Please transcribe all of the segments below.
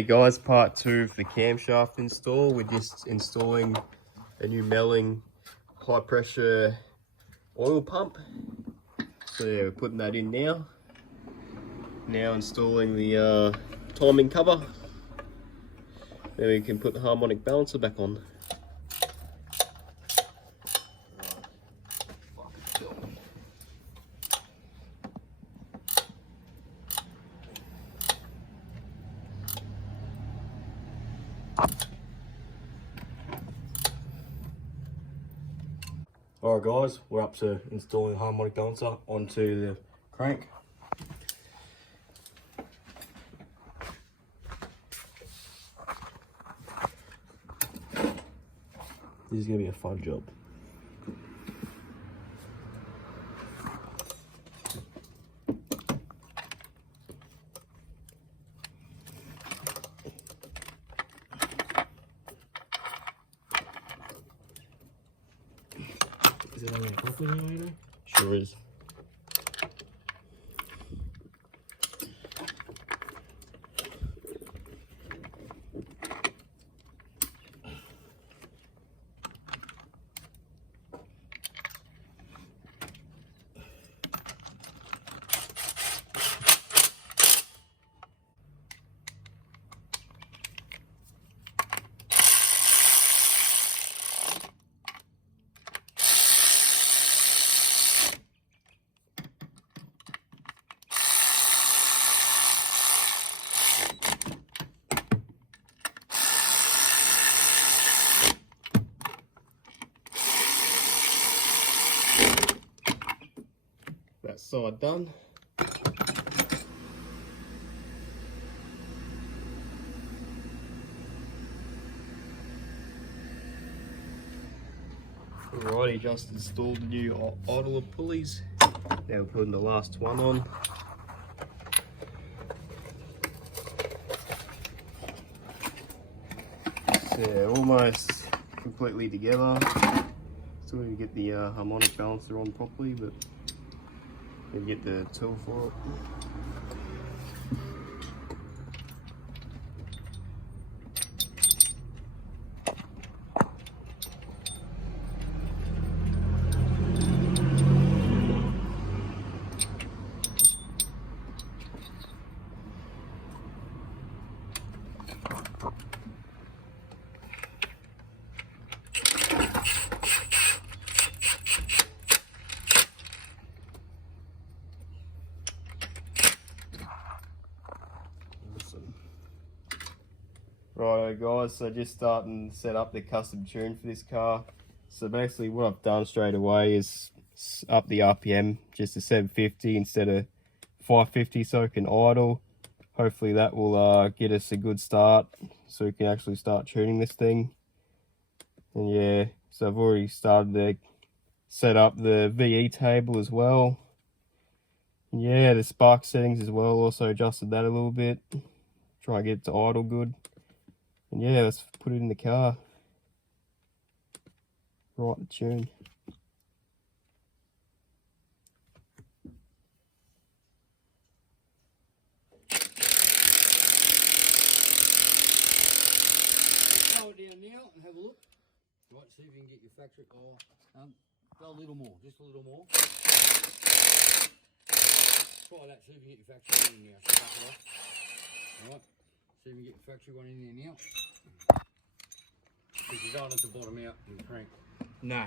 Alrighty guys, part 2 of the camshaft install. We're just installing a new Melling high pressure oil pump. So yeah, we're putting that in now. Now installing the timing cover. Then we can put the harmonic balancer back on. Alright guys, we're up to installing the harmonic balancer onto the crank. This is going to be a fun job. Is it only properly now, you know? Sure is. That side done. Alrighty, just installed the new idler pulleys. Now we're putting the last one on. So almost completely together. Still need to get the harmonic balancer on properly, but need to get the tool for it. Righto guys, so just starting to set up the custom tune for this car. So basically what I've done straight away is up the RPM just to 750 instead of 550 so it can idle. Hopefully that will get us a good start so we can actually start tuning this thing. And yeah, so I've already started to set up the VE table as well. And yeah, the spark settings as well, also adjusted that a little bit. Try and get it to idle good. And yeah, let's put it in the car. Write the tune. Slow it down now and have a look. Right, see if you can get your factory. Oh, go a little more, just a little more. Try that, see if you can get your factory in now. Alright, see if you can get your factory one in there now. Because you don't let the bottom out and crank. Nah.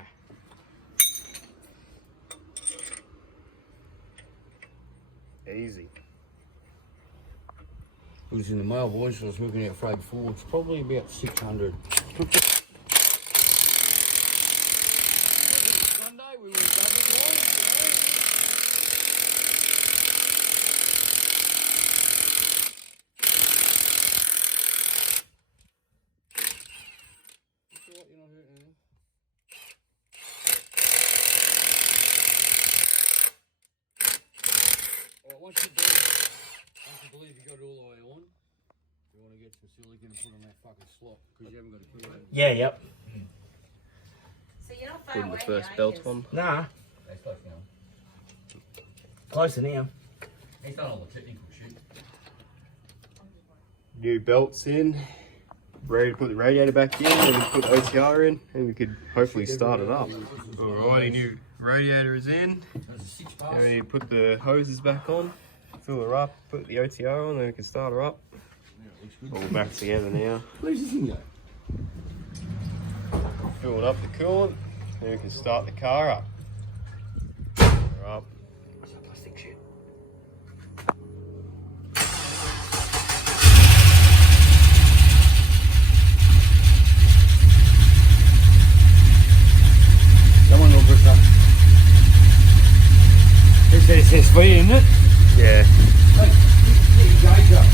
Easy. It was in the mail, boys, so I was working out freight before. It's probably about 600. Sunday, we were in double time, It's alright, you're not hurting anything. Alright, once you believe you got it all the way on, you want to get some silicone and put on that fucking slot because you haven't got a clue. Yeah, yep. So you're not far Putting away the first now, belt because- on. Nah, That's close now. closer now. He's done all the technical shit. new belts in, ready to put the radiator back in, and we put the OTR in, and we could hopefully start it up. Alrighty, new radiator is in. There's a 6 pass. Now we need to put the hoses back on, fill her up, put the OTR on, then we can start her up. All back together now. Where's this thing go? Filling up the coolant, then we can start the car up. Her up. Plastic shit. Someone will push that. It's SSV, isn't it? Yeah. Hey, get your gauge up.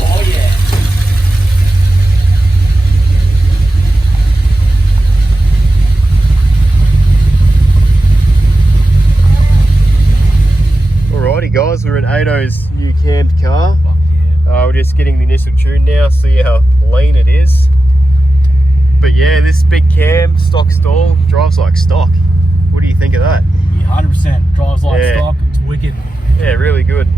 Oh yeah. Alrighty guys, we're in Ado's new cammed car. Fuck yeah. We're just getting the initial tune now, see how lean it is. But yeah, this big cam, stock stall, drives like stock. What do you think of that? Yeah, 100%. Drives like Yeah. stock. It's wicked. Yeah, really good.